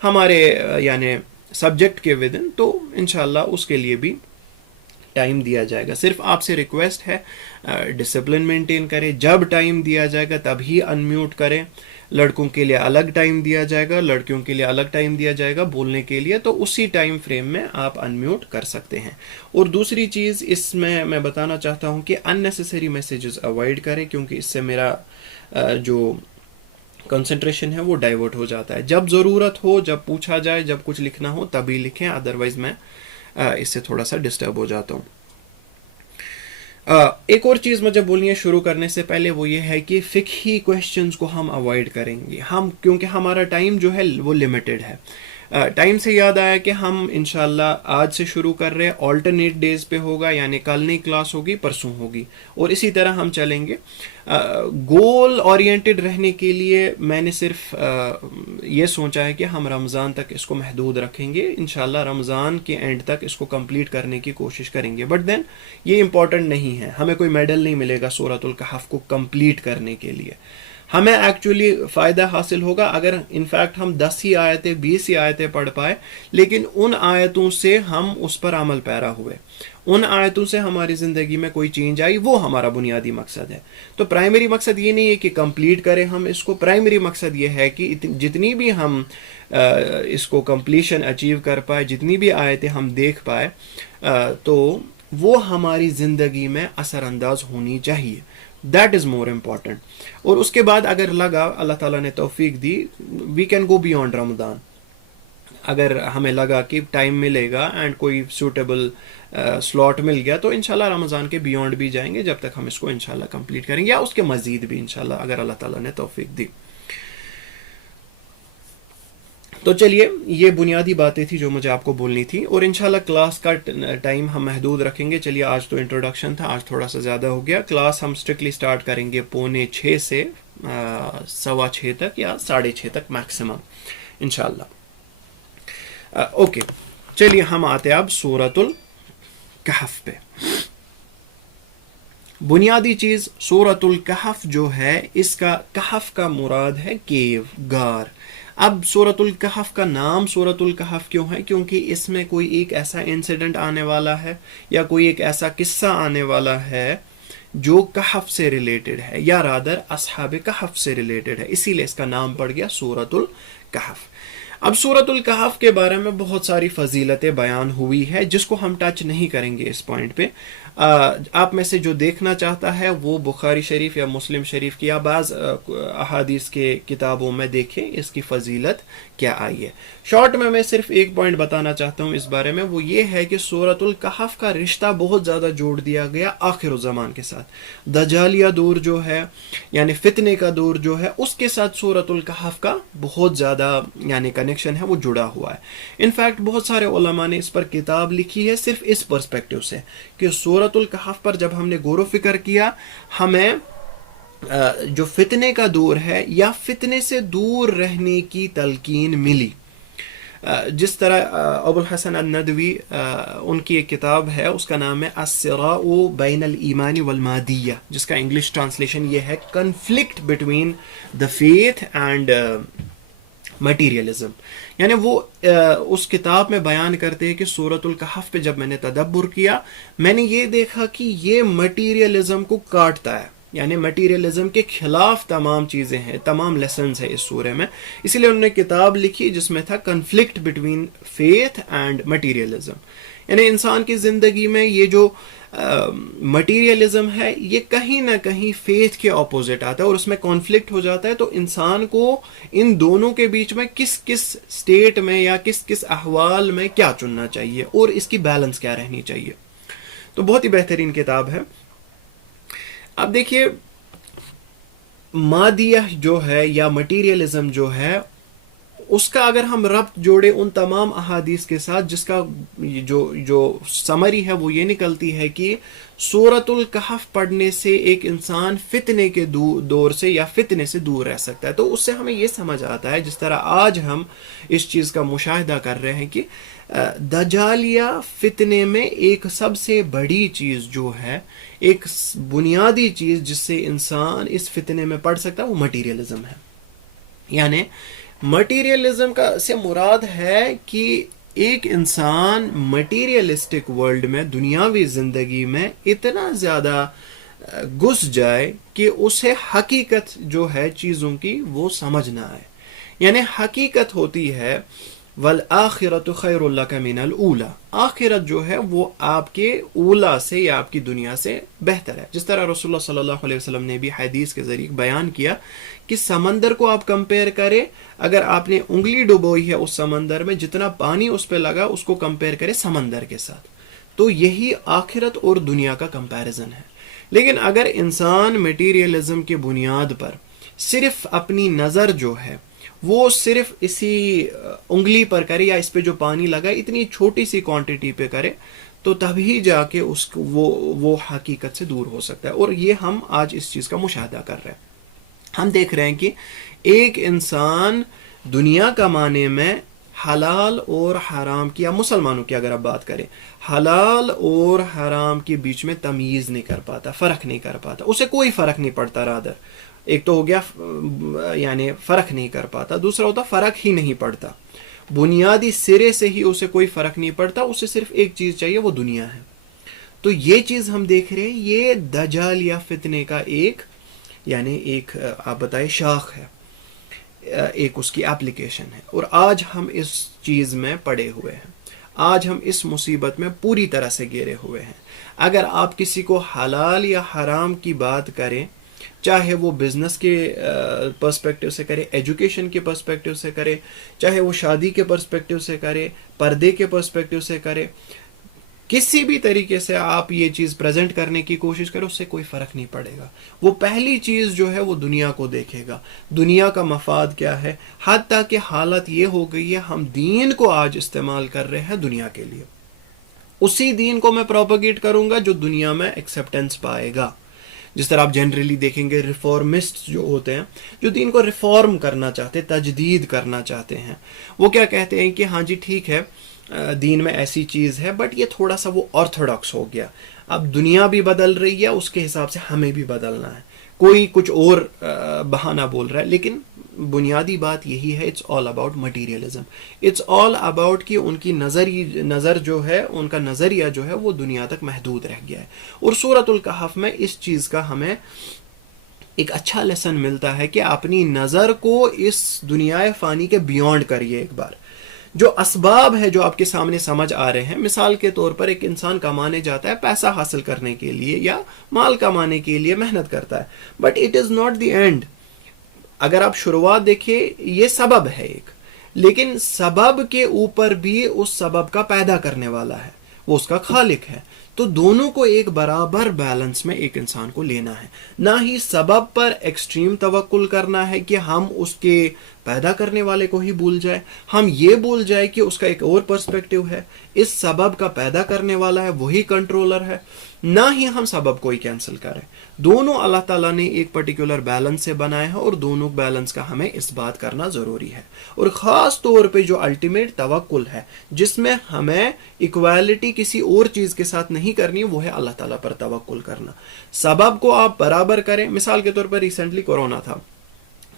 ہمارے یعنی سبجیکٹ کے ودن، تو انشاءاللہ اس کے لیے بھی ٹائم دیا جائے گا. صرف آپ سے ریکویسٹ ہے ڈسپلن مینٹین کریں، جب ٹائم دیا جائے گا تب ہی ان میوٹ کریں. لڑکوں کے لیے الگ ٹائم دیا جائے گا، لڑکیوں کے لیے الگ ٹائم دیا جائے گا بولنے کے لیے، تو اسی ٹائم فریم میں آپ ان میوٹ کر سکتے ہیں. اور دوسری چیز اس میں بتانا چاہتا ہوں کہ ان نیسیسری میسیجز اوائڈ کریں، کیونکہ اس سے میرا جو کنسنٹریشن ہے وہ ڈائیورٹ ہو جاتا ہے. جب ضرورت ہو، جب پوچھا جائے، جب کچھ لکھنا ہو تبھی لکھیں، ادروائز میں اس سے تھوڑا سا ڈسٹرب ہو جاتا ہوں. ایک اور چیز مجھے بولنی ہے شروع کرنے سے پہلے، وہ یہ ہے کہ فقہی کویسچنز کو ہم اوائڈ کریں گے، کیونکہ ہمارا ٹائم جو ہے وہ لمیٹڈ ہے. ٹائم سے یاد آیا کہ ہم انشاءاللہ آج سے شروع کر رہے ہیں، آلٹرنیٹ ڈیز پہ ہوگا، یعنی کل نہیں کلاس ہوگی پرسوں ہوگی، اور اسی طرح ہم چلیں گے. گول اورینٹڈ رہنے کے لیے میں نے صرف یہ سوچا ہے کہ ہم رمضان تک اس کو محدود رکھیں گے. انشاءاللہ رمضان کے اینڈ تک اس کو کمپلیٹ کرنے کی کوشش کریں گے. بٹ دین یہ امپورٹنٹ نہیں ہے، ہمیں کوئی میڈل نہیں ملے گا سورۃ الکہف کو کمپلیٹ کرنے کے لیے. ہمیں ایکچولی فائدہ حاصل ہوگا اگر انفیکٹ ہم 10 ہی آیتیں 20 ہی آیتیں پڑھ پائے، لیکن ان آیتوں سے ہم اس پر عمل پیرا ہوئے، ان آیتوں سے ہماری زندگی میں کوئی چینج آئی، وہ ہمارا بنیادی مقصد ہے. تو پرائمری مقصد یہ نہیں ہے کہ کمپلیٹ کریں ہم اس کو، پرائمری مقصد یہ ہے کہ جتنی بھی ہم اس کو کمپلیشن اچیو کر پائے، جتنی بھی آیتیں ہم دیکھ پائے تو وہ ہماری زندگی میں اثر انداز ہونی چاہیے. That is more important. اور اس کے بعد اگر لگا، اللہ تعالیٰ نے توفیق دی، وی کین گو بیونڈ رمضان. اگر ہمیں لگا کہ ٹائم ملے گا اینڈ کوئی سوٹیبل سلاٹ مل گیا تو انشاءاللہ رمضان کے بیونڈ بھی جائیں گے، جب تک ہم اس کو انشاءاللہ کمپلیٹ کریں گے، یا اس کے مزید بھی انشاءاللہ اگر اللہ تعالیٰ نے توفیق دی. تو چلیے، یہ بنیادی باتیں تھی جو مجھے آپ کو بولنی تھی، اور انشاءاللہ کلاس کا ٹائم ہم محدود رکھیں گے. چلیے، آج تو انٹروڈکشن تھا، آج تھوڑا سا زیادہ ہو گیا. کلاس ہم اسٹرکٹلی سٹارٹ کریں گے 5:45 سے 6:15 تک یا 6:30 تک میکسیمم انشاءاللہ. اوکے، چلیے ہم آتے اب سورۃ الکہف پہ. بنیادی چیز سورۃ الکہف جو ہے، اس کا کہف کا مراد ہے کیو، غار. اب سورۃ الکہف کا نام سورۃ الکہف کیوں ہے؟ کیونکہ اس میں کوئی ایک ایسا انسیڈنٹ آنے والا ہے یا کوئی ایک ایسا قصہ آنے والا ہے جو کہف سے ریلیٹڈ ہے، یا رادر اصحاب کہف سے ریلیٹڈ ہے، اسی لیے اس کا نام پڑ گیا سورۃ الکہف. اب سورۃ الکہف کے بارے میں بہت ساری فضیلتیں بیان ہوئی ہے جس کو ہم ٹچ نہیں کریں گے اس پوائنٹ پہ. آپ میں سے جو دیکھنا چاہتا ہے وہ بخاری شریف یا مسلم شریف کی یا بعض احادیث کے کتابوں میں دیکھیں اس کی فضیلت کیا آئی ہے. شارٹ میں صرف ایک پوائنٹ بتانا چاہتا ہوں اس بارے میں، وہ یہ ہے کہ سورۃ الکہف کا رشتہ بہت زیادہ جوڑ دیا گیا آخر الزمان کے ساتھ. دجالیہ دور جو ہے، یعنی فتنے کا دور جو ہے، اس کے ساتھ سورۃ الکہف کا بہت زیادہ یعنی کنیکشن ہے، وہ جڑا ہوا ہے. انفیکٹ بہت سارے علماء نے اس پر کتاب لکھی ہے صرف اس پرسپیکٹو سے کہ سورۃ الکہف پر جب ہم نے غور و فکر کیا، ہمیں جو فتنے کا دور ہے یا فتنے سے دور رہنے کی تلقین ملی. جس طرح ابو الحسن الندوی، ان کی ایک کتاب ہے، اس کا نام ہے الصراع بین الایمان والمادیہ، جس کا انگلش ٹرانسلیشن یہ ہے conflict between the faith and materialism. یعنی وہ اس کتاب میں بیان کرتے ہیں کہ سورۃ الکہف پہ جب میں نے تدبر کیا، میں نے یہ دیکھا کہ یہ مٹیریلزم کو کاٹتا ہے، یعنی مٹیریلزم کے خلاف تمام چیزیں ہیں، تمام لیسنز ہیں اس سورے میں. اسی لیے انہوں نے کتاب لکھی جس میں تھا conflict between faith and materialism. یعنی انسان کی زندگی میں یہ جو مٹیریلزم ہے، یہ کہیں نہ کہیں فیتھ کے اپوزٹ آتا ہے اور اس میں کانفلکٹ ہو جاتا ہے. تو انسان کو ان دونوں کے بیچ میں کس کس سٹیٹ میں یا کس کس احوال میں کیا چننا چاہیے اور اس کی بیلنس کیا رہنی چاہیے. تو بہت ہی بہترین کتاب ہے. اب دیکھیے، مادیہ جو ہے یا مٹیریلزم جو ہے، اس کا اگر ہم ربط جوڑے ان تمام احادیث کے ساتھ، جس کا جو سمری ہے وہ یہ نکلتی ہے کہ سورۃ الکہف پڑھنے سے ایک انسان فتنے کے دور سے یا فتنے سے دور رہ سکتا ہے. تو اس سے ہمیں یہ سمجھ آتا ہے، جس طرح آج ہم اس چیز کا مشاہدہ کر رہے ہیں کہ دجالیہ فتنے میں ایک سب سے بڑی چیز جو ہے، ایک بنیادی چیز جس سے انسان اس فتنے میں پڑ سکتا ہے، وہ مٹیریلزم ہے. یعنی مٹیریلزم کا سے مراد ہے کہ ایک انسان مٹیریلسٹک ورلڈ میں، دنیاوی زندگی میں اتنا زیادہ گھس جائے کہ اسے حقیقت جو ہے چیزوں کی وہ سمجھ نہ آئے. یعنی حقیقت ہوتی ہے وَالْآخِرَةُ خَيْرٌ لَكَ مِنَ الْأُولَى، آخرت جو ہے وہ آپ کے اولا سے یا آپ کی دنیا سے بہتر ہے. جس طرح رسول اللہ صلی اللہ علیہ وسلم نے بھی حدیث کے ذریعے بیان کیا کہ سمندر کو آپ کمپیئر کریں، اگر آپ نے انگلی ڈبوئی ہے اس سمندر میں، جتنا پانی اس پہ لگا اس کو کمپیئر کریں سمندر کے ساتھ. تو یہی آخرت اور دنیا کا کمپیریزن ہے. لیکن اگر انسان میٹیریلزم کی بنیاد پر صرف اپنی نظر جو ہے وہ صرف اسی انگلی پر کرے یا اس پہ جو پانی لگا اتنی چھوٹی سی کوانٹٹی پہ کرے، تو تبھی جا کے اس کو وہ حقیقت سے دور ہو سکتا ہے. اور یہ ہم آج اس چیز کا مشاہدہ کر رہے ہیں. ہم دیکھ رہے ہیں کہ ایک انسان دنیا کمانے میں حلال اور حرام کی، یا مسلمانوں کی اگر آپ بات کریں، حلال اور حرام کے بیچ میں تمیز نہیں کر پاتا، فرق نہیں کر پاتا، اسے کوئی فرق نہیں پڑتا. رادر ایک تو ہو گیا یعنی فرق نہیں کر پاتا، دوسرا ہوتا فرق ہی نہیں پڑتا، بنیادی سرے سے ہی اسے کوئی فرق نہیں پڑتا، اسے صرف ایک چیز چاہیے، وہ دنیا ہے. تو یہ چیز ہم دیکھ رہے ہیں، یہ دجال یا فتنے کا ایک یعنی ایک آپ بتائیں شاخ ہے، ایک اس کی اپلیکیشن ہے. اور آج ہم اس چیز میں پڑے ہوئے ہیں، آج ہم اس مصیبت میں پوری طرح سے گھیرے ہوئے ہیں. اگر آپ کسی کو حلال یا حرام کی بات کریں، چاہے وہ بزنس کے پرسپیکٹیو سے کرے، ایجوکیشن کے پرسپیکٹیو سے کرے، چاہے وہ شادی کے پرسپیکٹیو سے کرے، پردے کے پرسپیکٹیو سے کرے، کسی بھی طریقے سے آپ یہ چیز پریزنٹ کرنے کی کوشش کریں، اس سے کوئی فرق نہیں پڑے گا. وہ پہلی چیز جو ہے وہ دنیا کو دیکھے گا، دنیا کا مفاد کیا ہے. حتیٰ کہ حالت یہ ہو گئی ہے ہم دین کو آج استعمال کر رہے ہیں دنیا کے لیے. اسی دین کو میں پروپیگیٹ کروں گا جو دنیا میں ایکسیپٹنس پائے گا. جس طرح آپ جنرلی دیکھیں گے ریفارمسٹ جو ہوتے ہیں، جو دین کو ریفارم کرنا چاہتے، تجدید کرنا چاہتے ہیں، وہ کیا کہتے ہیں کہ ہاں جی ٹھیک ہے دین میں ایسی چیز ہے، بٹ یہ تھوڑا سا وہ آرتھوڈاکس ہو گیا، اب دنیا بھی بدل رہی ہے، اس کے حساب سے ہمیں بھی بدلنا ہے. کوئی کچھ اور بہانہ بول رہا ہے، لیکن بنیادی بات یہی ہے، it's all about materialism, it's all about کہ ان کی نظر جو ہے، ان کا نظریہ جو ہے وہ دنیا تک محدود رہ گیا ہے. اور سورۃ الکہف میں اس چیز کا ہمیں ایک اچھا لیسن ملتا ہے کہ اپنی نظر کو اس دنیا فانی کے بیونڈ کریے. ایک بار جو اسباب ہے جو آپ کے سامنے سمجھ آ رہے ہیں، مثال کے طور پر ایک انسان کمانے جاتا ہے پیسہ حاصل کرنے کے لیے یا مال کمانے کے لیے محنت کرتا ہے، but it is not the end. اگر آپ شروعات دیکھیں یہ سبب ہے ایک، لیکن سبب کے اوپر بھی اس سبب کا پیدا کرنے والا ہے، وہ اس کا خالق ہے. تو دونوں کو ایک برابر بیلنس میں ایک انسان کو لینا ہے. نہ ہی سبب پر ایکسٹریم توکل کرنا ہے کہ ہم اس کے پیدا کرنے والے کو ہی بھول جائے، ہم یہ بھول جائے کہ اس کا ایک اور پرسپیکٹیو ہے، اس سبب کا پیدا کرنے والا ہے وہی کنٹرولر ہے. نہ ہی ہم سبب کو ہی کینسل کریں. دونوں اللہ تعالیٰ نے ایک پرٹیکولر بیلنس سے بنایا ہے، اور دونوں بیلنس کا ہمیں اس بات کرنا ضروری ہے. اور خاص طور پہ جو الٹیمیٹ توکل ہے، جس میں ہمیں ایکوالٹی کسی اور چیز کے ساتھ نہیں کرنی، وہ ہے اللہ تعالیٰ پر توکل کرنا. سبب کو آپ برابر کریں. مثال کے طور پر ریسنٹلی کورونا تھا،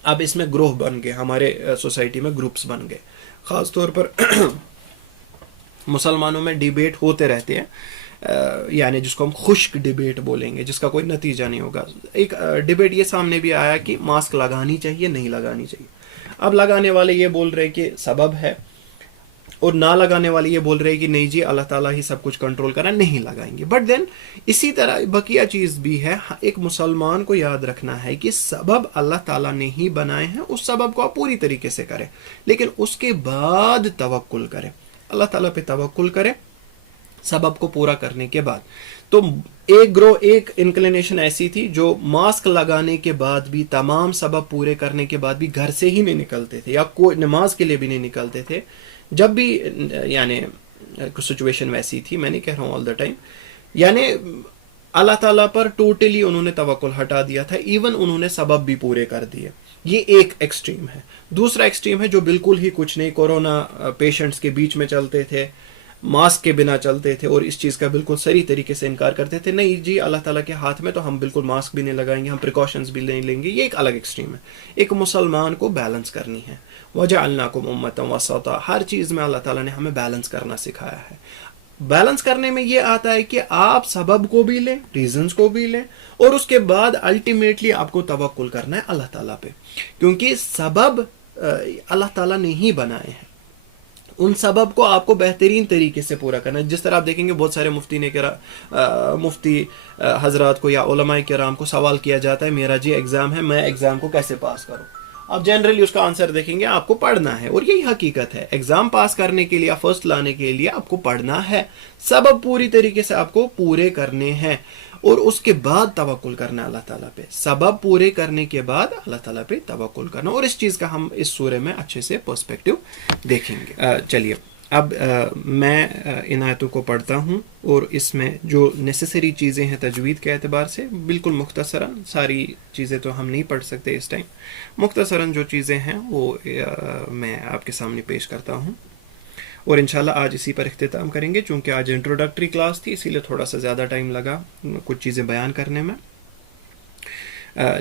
اب اس میں گروہ بن گئے، ہمارے سوسائٹی میں گروپس بن گئے، خاص طور پر مسلمانوں میں ڈیبیٹ ہوتے رہتے ہیں، یعنی جس کو ہم خشک ڈیبیٹ بولیں گے، جس کا کوئی نتیجہ نہیں ہوگا. ایک ڈیبیٹ یہ سامنے بھی آیا کہ ماسک لگانی چاہیے نہیں لگانی چاہیے. اب لگانے والے یہ بول رہے کہ سبب ہے، اور نہ لگانے والے یہ بول رہے کہ نہیں جی اللہ تعالیٰ ہی سب کچھ کنٹرول کرا، نہیں لگائیں گے. بٹ دین اسی طرح بقیہ چیز بھی ہے. ایک مسلمان کو یاد رکھنا ہے کہ سبب اللہ تعالیٰ نے ہی بنائے ہیں، اس سبب کو آپ پوری طریقے سے کریں، لیکن اس کے بعد توکل کریں، اللہ تعالیٰ پہ توکل کریں سبب کو پورا کرنے کے بعد. تو ایک انکلینیشن ایسی تھی جو ماسک لگانے کے بعد بھی، تمام سبب پورے کرنے کے بعد بھی گھر سے ہی نہیں نکلتے تھے، یا کوئی نماز کے لیے بھی نہیں نکلتے تھے. جب بھی یعنی سچویشن ویسی تھی، میں نہیں کہہ رہا ہوں آل دا ٹائم، یعنی اللہ تعالیٰ پر ٹوٹلی انہوں نے توکل ہٹا دیا تھا، ایون انہوں نے سبب بھی پورے کر دیے. یہ ایک ایکسٹریم ہے. دوسرا ایکسٹریم ہے جو بالکل ہی کچھ نہیں، کورونا پیشنٹس کے بیچ میں چلتے تھے، ماسک کے بنا چلتے تھے، اور اس چیز کا بالکل صحیح طریقے سے انکار کرتے تھے، نہیں جی اللہ تعالیٰ کے ہاتھ میں، تو ہم بالکل ماسک بھی نہیں لگائیں گے، ہم پریکاشنز بھی نہیں لیں گے. یہ ایک الگ ایکسٹریم ہے. ایک مسلمان کو بیلنس کرنی ہے. وَجَعَلْنَاكُمْ أُمَّةً وَسَطًا، ہر چیز میں اللہ تعالیٰ نے ہمیں بیلنس کرنا سکھایا ہے. بیلنس کرنے میں یہ آتا ہے کہ آپ سبب کو بھی لیں، ریزنز کو بھی لیں، اور اس کے بعد الٹیمیٹلی آپ کو توکل کرنا ہے اللہ تعالیٰ پہ، کیونکہ سبب اللہ تعالیٰ نے ہی بنائے ہیں. ان سبب کو آپ کو بہترین طریقے سے پورا کرنا ہے. جس طرح آپ دیکھیں گے بہت سارے مفتی حضرات کو یا علماء کرام کو سوال کیا جاتا ہے، میرا جی ایگزام ہے، میں ایگزام کو کیسے پاس کروں؟ آپ جنرلی اس کا آنسر دیکھیں گے، آپ کو پڑھنا ہے. اور یہی حقیقت ہے، ایگزام پاس کرنے کے لیے، فرسٹ لانے کے لیے آپ کو پڑھنا ہے. سبب پوری طریقے سے آپ کو پورے کرنے ہیں، اور اس کے بعد توکل کرنا ہے اللہ تعالیٰ پہ. سبب پورے کرنے کے بعد اللہ تعالیٰ پہ توکل کرنا، اور اس چیز کا ہم اس سورہ میں اچھے سے پرسپیکٹیو دیکھیں گے. چلیے اب میں ان آیتوں کو پڑھتا ہوں، اور اس میں جو نیسیسری چیزیں ہیں تجوید کے اعتبار سے، بالکل مختصراً، ساری چیزیں تو ہم نہیں پڑھ سکتے اس ٹائم، مختصراً جو چیزیں ہیں وہ میں آپ کے سامنے پیش کرتا ہوں. اور انشاءاللہ آج اسی پر اختتام کریں گے. چونکہ آج انٹروڈکٹری کلاس تھی اسی لیے تھوڑا سا زیادہ ٹائم لگا کچھ چیزیں بیان کرنے میں,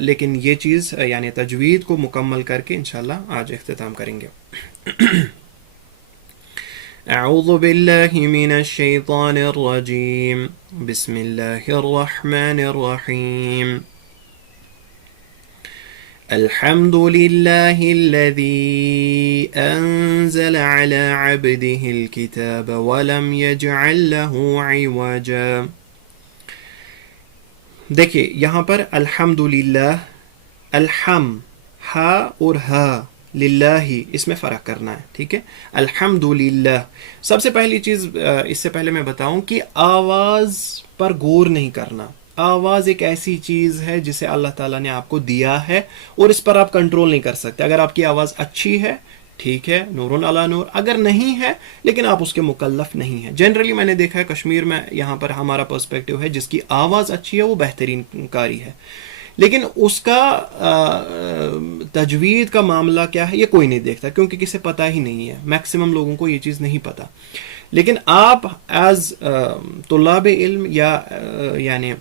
لیکن یہ چیز یعنی تجوید کو مکمل کر کے انشاءاللہ آج اختتام کریں گے. اعوذ باللہ من الشیطان الرجیم, بسم اللہ الرحمن الرحیم. الحمد للہ الذی انزل على عبده الكتاب ولم يجعل له عوجا. دیکھیے یہاں پر الحمدللہ, الحم ہا اور ہا, للہ اس میں فرق کرنا ہے, ٹھیک ہے. الحمدللہ, سب سے پہلی چیز اس سے پہلے میں بتاؤں کہ آواز پر غور نہیں کرنا. آواز ایک ایسی چیز ہے جسے اللہ تعالیٰ نے آپ کو دیا ہے اور اس پر آپ کنٹرول نہیں کر سکتے. اگر آپ کی آواز اچھی ہے ٹھیک ہے, نور علی نور, اگر نہیں ہے لیکن آپ اس کے مکلف نہیں ہیں. جنرلی میں نے دیکھا ہے کشمیر میں, یہاں پر ہمارا پرسپیکٹیو ہے جس کی آواز اچھی ہے وہ بہترین قاری ہے, لیکن اس کا تجوید کا معاملہ کیا ہے یہ کوئی نہیں دیکھتا, کیونکہ کسے پتہ ہی نہیں ہے. میکسیمم لوگوں کو یہ چیز نہیں پتہ. لیکن آپ ایز طلاب علم یا یعنی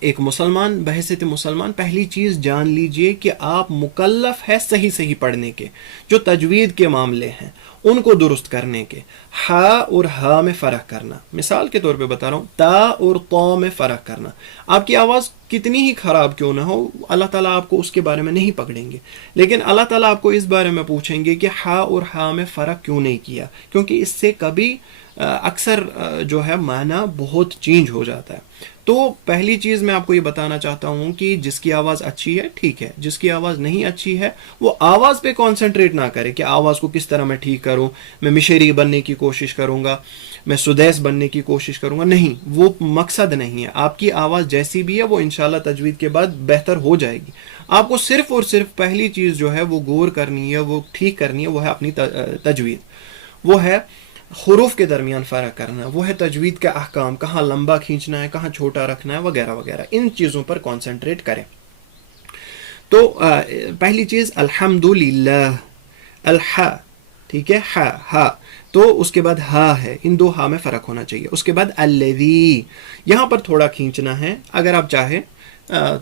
ایک مسلمان, بحیثیت مسلمان, پہلی چیز جان لیجئے کہ آپ مکلف ہے صحیح پڑھنے کے. جو تجوید کے معاملے ہیں ان کو درست کرنے کے. ہا اور ہا میں فرق کرنا, مثال کے طور پہ بتا رہا ہوں, تا اور طا میں فرق کرنا. آپ کی آواز کتنی ہی خراب کیوں نہ ہو, اللہ تعالیٰ آپ کو اس کے بارے میں نہیں پکڑیں گے, لیکن اللہ تعالیٰ آپ کو اس بارے میں پوچھیں گے کہ ہا اور ہا میں فرق کیوں نہیں کیا, کیونکہ اس سے کبھی اکثر جو ہے معنی بہت چینج ہو جاتا ہے. تو پہلی چیز میں آپ کو یہ بتانا چاہتا ہوں کہ جس کی آواز اچھی ہے ٹھیک ہے, جس کی آواز نہیں اچھی ہے وہ آواز پہ کانسنٹریٹ نہ کرے کہ آواز کو کس طرح میں ٹھیک کروں, میں مشری بننے کی کوشش کروں گا, میں سدیس بننے کی کوشش کروں گا. نہیں, وہ مقصد نہیں ہے. آپ کی آواز جیسی بھی ہے وہ انشاءاللہ تجوید کے بعد بہتر ہو جائے گی. آپ کو صرف اور صرف پہلی چیز جو ہے وہ غور کرنی ہے, وہ ٹھیک کرنی ہے, وہ ہے اپنی تجوید, وہ ہے حروف کے درمیان فرق کرنا, وہ ہے تجوید کا احکام, کہاں لمبا کھینچنا ہے, کہاں چھوٹا رکھنا ہے, وغیرہ وغیرہ. ان چیزوں پر کانسنٹریٹ کریں. تو پہلی چیز الحمدللہ, الحا, ٹھیک ہے, ہا ہا, تو اس کے بعد ہا ہے, ان دو ہا میں فرق ہونا چاہیے. اس کے بعد الذی, یہاں پر تھوڑا کھینچنا ہے. اگر آپ چاہیں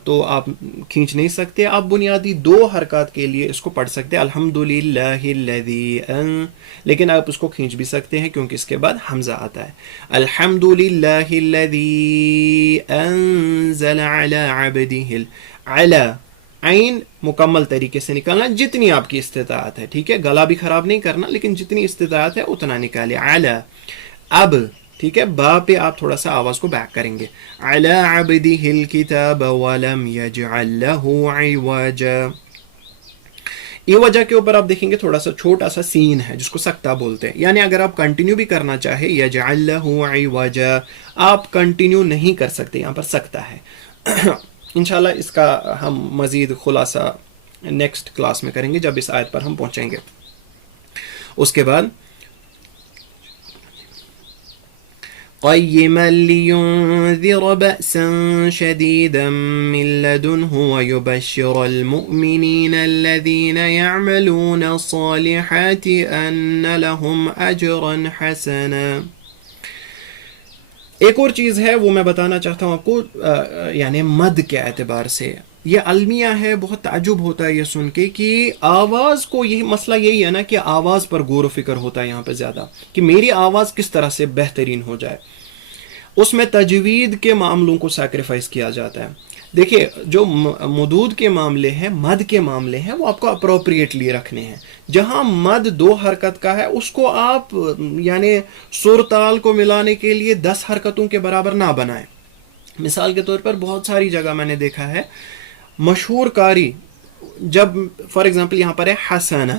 تو آپ کھینچ نہیں سکتے, آپ بنیادی 2 حرکات کے لیے اس کو پڑھ سکتے ہیں الحمدللہ الذی ان, لیکن آپ اس کو کھینچ بھی سکتے ہیں کیونکہ اس کے بعد حمزہ آتا ہے. الحمدللہ الذی انزل علی عبده, علی عین مکمل طریقے سے نکالنا جتنی آپ کی استطاعت ہے, ٹھیک ہے. گلا بھی خراب نہیں کرنا, لیکن جتنی استطاعت ہے اتنا نکالے. علی, اب ٹھیک ہے, با پہ آپ تھوڑا سا آواز کو بیک کریں گے. علی عبده الکتاب ولم یجعل له عوجا. یہ وجہ کے اوپر آپ دیکھیں گے تھوڑا سا چھوٹا سا سین ہے جس کو سکتہ بولتے ہیں, یعنی اگر آپ کنٹینیو بھی کرنا چاہے یجعل له عوجا, آپ کنٹینیو نہیں کر سکتے, یہاں پر سکتہ ہے. انشاءاللہ اس کا ہم مزید خلاصہ نیکسٹ کلاس میں کریں گے جب اس آیت پر ہم پہنچیں گے. اس کے بعد قیما لینذر بأسا شدیدا من لدنہ ویبشر المؤمنین الذین یعملون الصالحات ان لهم اجرا حسنا. ایک اور چیز ہے وہ میں بتانا چاہتا ہوں آپ کو, یعنی مد کے اعتبار سے یہ المیہ ہے. بہت تعجب ہوتا ہے یہ سن کے کہ آواز کو, یہی مسئلہ یہی ہے نا کہ آواز پر غور و فکر ہوتا ہے یہاں پہ زیادہ کہ میری آواز کس طرح سے بہترین ہو جائے. اس میں تجوید کے معاملوں کو سیکریفائز کیا جاتا ہے. دیکھیے جو مدود کے معاملے ہیں, مد کے معاملے ہیں, وہ آپ کو اپروپریٹلی رکھنے ہیں. جہاں مد 2 حرکت کا ہے اس کو آپ یعنی سر تال کو ملانے کے لیے 10 حرکتوں کے برابر نہ بنائیں. مثال کے طور پر بہت ساری جگہ میں نے دیکھا ہے مشہور قاری, جب فار ایگزامپل یہاں پر ہے حسنہ,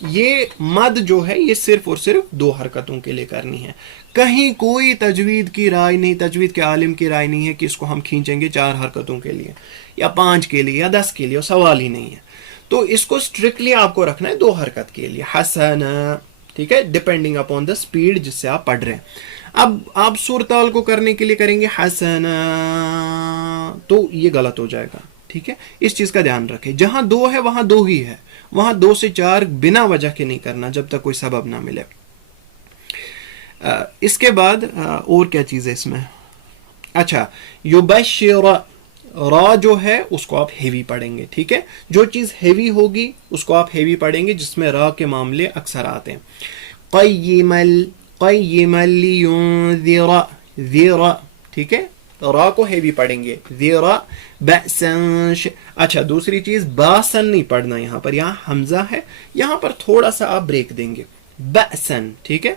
یہ مد جو ہے یہ صرف اور صرف 2 حرکتوں کے لیے کرنی ہے. کہیں کوئی تجوید کی رائے نہیں, تجوید کے عالم کی رائے نہیں ہے کہ اس کو ہم کھینچیں گے 4 حرکتوں کے لیے یا 5 کے لیے یا 10 کے لیے, سوال ہی نہیں ہے. تو اس کو اسٹرکٹلی آپ کو رکھنا ہے 2 حرکت کے لیے, حسنہ, ٹھیک ہے, ڈیپینڈنگ اپون دا اسپیڈ جس سے آپ پڑھ رہے ہیں. اب آپ سر تال کو کرنے کے لیے کریں گے حسنہ, تو یہ غلط ہو جائے گا. ٹھیک ہے, اس چیز کا دھیان رکھیں. جہاں 2 ہے وہاں 2 ہی ہے, وہاں 2 سے 4 بنا وجہ کے نہیں کرنا جب تک کوئی سبب نہ ملے. اس کے بعد اور کیا چیز ہے اس میں؟ اچھا، یبشر، را جو ہے اس کو آپ ہیوی پڑھیں گے، ٹھیک ہے؟ جو چیز ہیوی ہوگی اس کو آپ ہیوی پڑھیں گے، جس میں را کے معاملے اکثر آتے ہیں. قیما لینذر، ذر، ٹھیک ہے؟ را کو ہیوی پڑھیں گے، ذر بأسا. اچھا، دوسری چیز باسن نہیں پڑھنا یہاں پر، یہاں حمزہ ہے، یہاں پر تھوڑا سا آپ بریک دیں گے، بأسن، ٹھیک ہے؟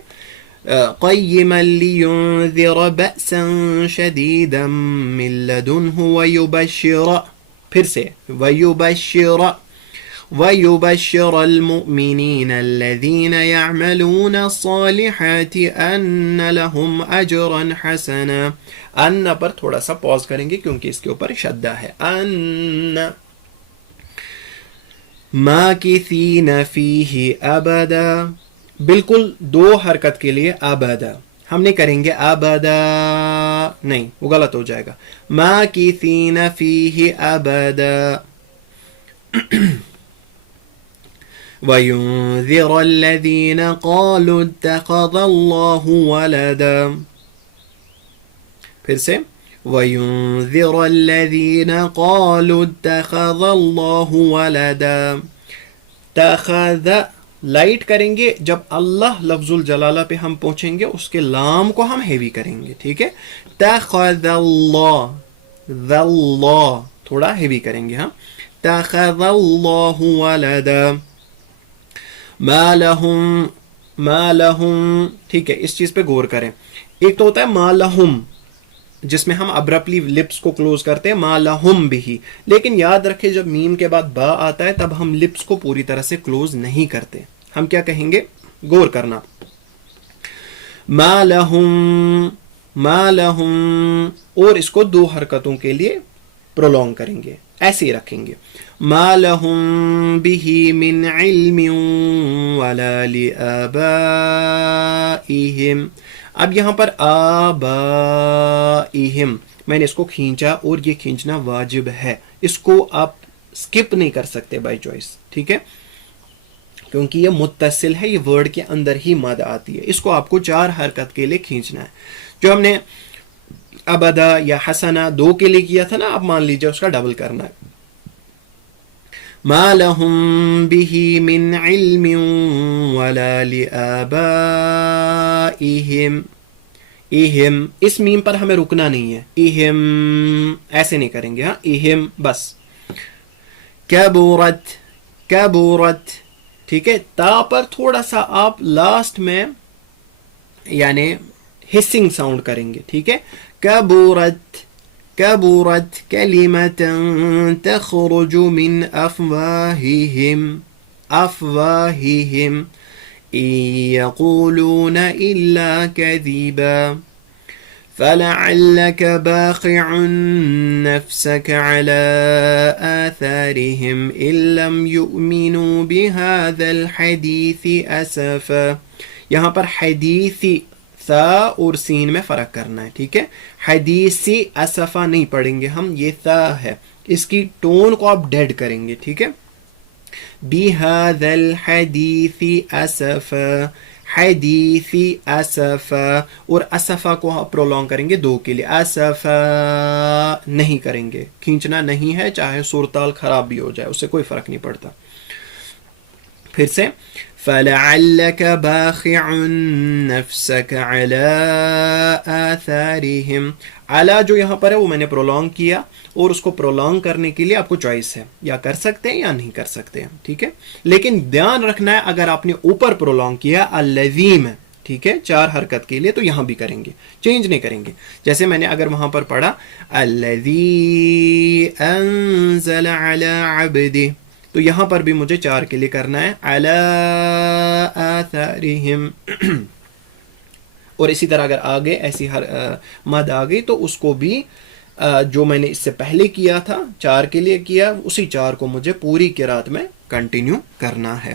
قیما لینذر بأسا شدیدا من لدنہ ویبشر، پھر سے وَيُبَشِّرَ الْمُؤْمِنِينَ الَّذِينَ يَعْمَلُونَ الصَّالِحَاتِ أَنَّ لَهُمْ أَجْرًا حَسَنًا. ان پر تھوڑا سا پاز کریں گے کیونکہ اس کے اوپر شدہ ہے. ان مَاكِثِينَ فِيهِ أَبَدًا، بالکل دو حرکت کے لیے ابدا، ہم نہیں کریں گے ابدا، نہیں، وہ غلط ہو جائے گا. مَاكِثِينَ فِيهِ أَبَدًا وَيُنذِرَ الَّذِينَ قَالُوا اتَّخَذَ اللَّهُ وَلَدًا، پھر سے وَيُنذِرَ الَّذِينَ قَالُوا اتَّخَذَ اللَّهُ وَلَدًا. تخذ لائٹ کریں گے، جب اللہ لفظ الجلالہ پہ ہم پہنچیں گے اس کے لام کو ہم ہیوی کریں گے، ٹھیک ہے؟ تخذ اللہ، اللہ تھوڑا ہیوی کریں گے، ہاں. تخذ اللہ ولدا، ما لہم، ٹھیک ہے؟ اس چیز پہ غور کریں. ایک تو ہوتا ہے ما لہم جس میں ہم ابرپلی لپس کو کلوز کرتے ہیں، ما لہم بھی، لیکن یاد رکھیں جب میم کے بعد با آتا ہے تب ہم لپس کو پوری طرح سے کلوز نہیں کرتے. ہم کیا کہیں گے؟ غور کرنا. ما لہم، اور اس کو دو حرکتوں کے لیے پرولونگ کریں گے، ایسے ہی رکھیں گے. ما لہم بہ من علم ولا لآبائہم. اب یہاں پر آبائہم میں نے اس کو کھینچا اور یہ کھینچنا واجب ہے، اس کو آپ سکپ نہیں کر سکتے بائی چوائس، ٹھیک ہے؟ کیونکہ یہ متصل ہے، یہ ورڈ کے اندر ہی مد آتی ہے، اس کو آپ کو 4 حرکت کے لیے کھینچنا ہے. جو ہم نے ابدا یا حسنا 2 کے لیے کیا تھا نا، آپ مان لیجیے اس کا ڈبل کرنا ہے. ما لهم به من علم ولا لآبائهم. اہم، اس میم پر ہمیں رکنا نہیں ہے، اہم ایسے نہیں کریں گے، ہاں، اہم بس. کبورت، ٹھیک ہے؟ تا پر تھوڑا سا آپ لاسٹ میں یعنی ہسنگ ساؤنڈ کریں گے، ٹھیک ہے؟ کبورت کلمۃ تخرج من افواہہم ان یقولون الا کذبا فلعلک باخع نفسک علی آثارہم ان لم یؤمنوا بہذا الحدیث اسفا. یہاں پر حدیثی سا اور سین میں فرق کرنا ہے، ٹھیک ہے؟ حدیثی اسفا نہیں پڑھیں گے ہم، یہ سا ہے، اس کی ٹون کو آپ ڈیڈ کریں گے، ٹھیک ہے؟ بِهَذَا الْحَدِيثِ أَسَفًا، حدیثی اسفا، اور اسفا کو آپ پرولونگ کریں گے 2 کے لیے، اسفا نہیں کریں گے، کھینچنا نہیں ہے، چاہے صورتحال خراب بھی ہو جائے اس سے کوئی فرق نہیں پڑتا. پھر سے فَلَعَلَّكَ بَاخِعٌ نَفْسَكَ عَلَىٰ آثَارِهِمْ. عَلَىٰ جو یہاں پر ہے وہ میں نے پرولونگ کیا، اور اس کو پرولونگ کرنے کے لیے آپ کو چوائس ہے، یا کر سکتے ہیں یا نہیں کر سکتے ہیں، ٹھیک ہے؟ لیکن دھیان رکھنا ہے اگر آپ نے اوپر پرولونگ کیا الذین، ٹھیک ہے، 4 حرکت کے لیے، تو یہاں بھی کریں گے، چینج نہیں کریں گے. جیسے میں نے اگر وہاں پر پڑھا الذی انزل علی عبدہ، تو یہاں پر بھی مجھے 4 کے لیے کرنا ہے علی آثارہم. اور اسی طرح اگر آگے ایسی مد آ گئی تو اس کو بھی جو میں نے اس سے پہلے کیا تھا 4 کے لیے کیا، اسی 4 کو مجھے پوری قرات میں کنٹینیو کرنا ہے.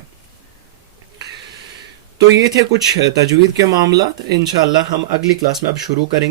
تو یہ تھے کچھ تجوید کے معاملات. انشاءاللہ ہم اگلی کلاس میں اب شروع کریں گے.